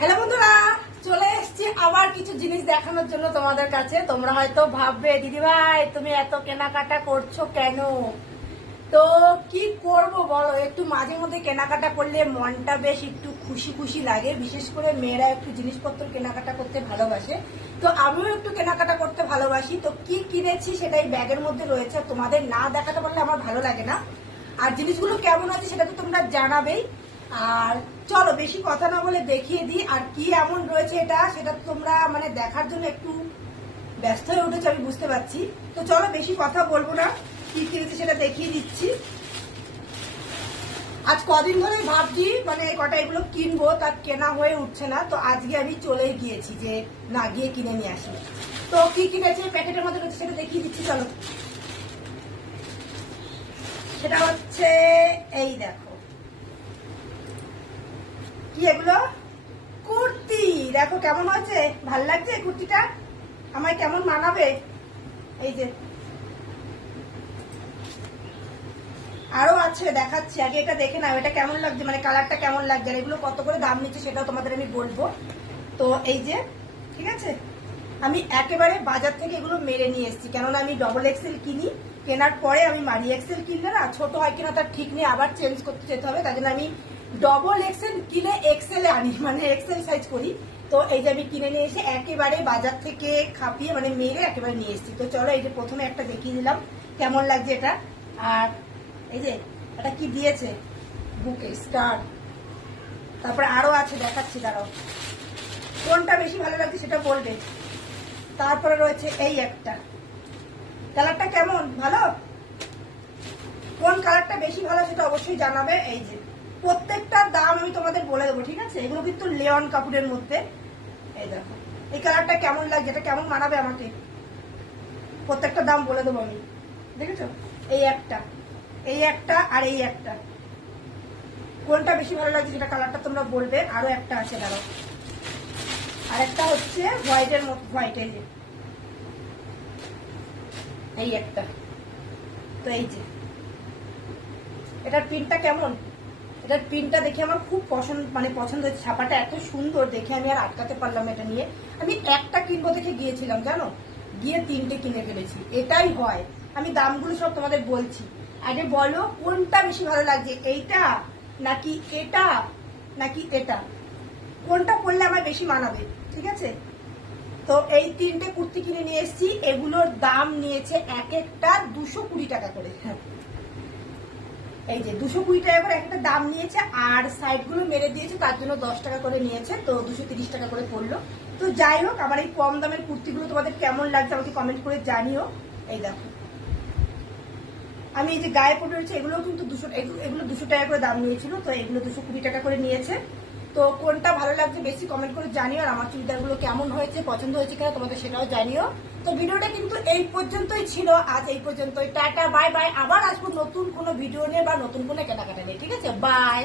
Hello বন্ধুরা। চলে এসেছি আবার কিছু জিনিস দেখানোর জন্য তোমাদের কাছে। তোমরা হয়তো ভাববে দিদি ভাই তুমি এত কেনাকাটা করছ কেন? তো কি করব বলো? একটু মাঝে মধ্যে কেনাকাটা করলে মনটা বেশ একটু খুশি খুশি লাগে। বিশেষ করে মেয়েরা একটু জিনিসপত্র কেনাকাটা করতে ভালোবাসে। তো আমিও একটু কেনাকাটা করতে ভালোবাসি। তো কি কিনেছি সেটাই ব্যাগের মধ্যে রয়েছে। তোমাদের না দেখাতে পারলে আমার ভালো লাগে না। আর জিনিসগুলো কেমন আছে সেটা তো তোমরা জানাবেই। আর চলো, বেশি কথা না বলে দেখিয়ে দিই আর কি এমন রয়েছে এটা, সেটা তোমরা মানে দেখার জন্য একটু ব্যস্ত হয়ে উঠেছে, আমি বুঝতে পারছি। তো চলো, বেশি কথা বলব না, কি কিনেছি সেটা দেখিয়ে দিচ্ছি। আজ কদিন ধরে ভাবছি মানে কটা এগুলো কিনবো, তার কেনা হয়ে উঠছে না, তো আজকে আমি চলে গিয়েছি যে না, গিয়ে কিনে নিয়ে আসি। তো কি কিনেছি, প্যাকেটের মধ্যে রয়েছে সেটা দেখিয়ে দিচ্ছি, চলো। সেটা হচ্ছে, এই দেখো। কি এগুলো? কুর্তি। দেখো কেমন হয়েছে? ভালো লাগছে কুর্তিটা? আমায় কেমন মানাবে? এই যে। আরও আছে, দেখাচ্ছি। আগে এটা দেখে নাও, এটা কেমন লাগছে? মানে কালারটা কেমন লাগছে? এগুলো কত করে দাম নিচ্ছে সেটাও তোমাদের আমি বলব। তো এই যে, ঠিক আছে? আমি একেবারে বাজার থেকে এগুলো মেরে নিয়ে এসেছি। কেননা আমি ডবল এক্সেল কিনি, কেনার পরে আমি মারি এক্সেল কিনলে না, ছোট হয় কিনা তার ঠিক নেই, আবার চেঞ্জ করতে যেতে হবে। তাই আমি ডবল এক্সেল কিনে এক্সেলে আনি মানে এক্সেল সাইজ করি। তো এই যে আমি কিনে নিয়ে এসে একেবারে বাজার থেকে খাপিয়ে মানে মেরে একেবারে নিয়ে এসেছি। তো চলো এই যে প্রথমে একটা দেখিয়ে দিলাম, কেমন লাগছে এটা। আর এই যে, এটা কি দিয়েছে? বুকে স্টার তারপরে আরও আছে, দেখাচ্ছি, দাঁড়াও। কোনটা বেশি ভালো লাগছে সেটা বলবে। তারপরে রয়েছে এই একটা। কালারটা কেমন? ভালো? কোন কালারটা বেশি ভালো সেটা অবশ্যই জানাবে। এই যে প্রত্যেকটার দাম আমি তোমাদের বলে দেবো, ঠিক আছে? এগুলো কিন্তু লেওয়ান কাপড়ের মধ্যে। এই দেখো, এই কালারটা কেমন লাগছে? এটা কেমন মানাবে আমাকে? প্রত্যেকটা দাম বলে দেবো আমি। দেখেছ? এই একটা এই একটা আর এই একটা। কোনটা বেশি ভালো লাগছে সেটা কালারটা তোমরা বলবে। আরও একটা আছে, দাঁড়াও। আর একটা হচ্ছে হোয়াইটের মধ্যে হোয়াইট এই যে। এই একটা। তো এই যে। এটার প্রিন্টটা কেমন? এটার প্রিন্টটা দেখে আমার খুব পছন্দ মানে পছন্দ হয়েছে। ছাপাটা এত সুন্দর দেখে আমি আর আটকাতে পারলাম এটা নিয়ে। আমি একটা কিনবো দেখে গিয়েছিলাম, জানো? গিয়ে তিনটে কিনে ফেলেছি। এটাই হয়। আমি দামগুলো সব তোমাদের বলছি। আগে বলো, কোনটা বেশি ভালো লাগছে? এইটা নাকি এটা নাকি এটা? কোনটা পরলে আমার বেশি মানাবে? ঠিক আছে? তো এই তিনটে কুর্তি কিনে নিয়ে এসেছি। এগুলোর দাম নিয়েছে এক একটা দুশো কুড়ি টাকা করে। এই যে দুশো কুড়ি টাকা করে একটা দাম নিয়েছে, আর সাইডগুলো মেরে দিয়েছে, তার জন্য দশ টাকা করে নিয়েছে, তো দুশো তিরিশ টাকা করে পড়ল। তো যাই হোক, আমার এই কম দামের কুর্তিগুলো তোমাদের কেমন লাগছে আমাকে কমেন্ট করে জানিও। এই দেখো। আমি এই যে গায়ে পড়ে রয়েছে এগুলো কিন্তু দুশো এগুলো দুশো টাকা করে দাম নিয়েছিল, তো এগুলো দুশো কুড়ি টাকা করে নিয়েছে। তো কোনটা ভালো লাগছে বেশি কমেন্ট করে জানিও আর আমার চুড়িদারগুলো কেমন হয়েছে, পছন্দ হয়েছে কিনা তোমাদের সেটাও জানিও। তো ভিডিওটা কিন্তু এই পর্যন্তই ছিল। আজ এই পর্যন্তই। টাটা বাই বাই আবার আসব নতুন কোনো ভিডিও নিয়ে বা নতুন কোনো কেনাকাটা নিয়ে। ঠিক আছে? বাই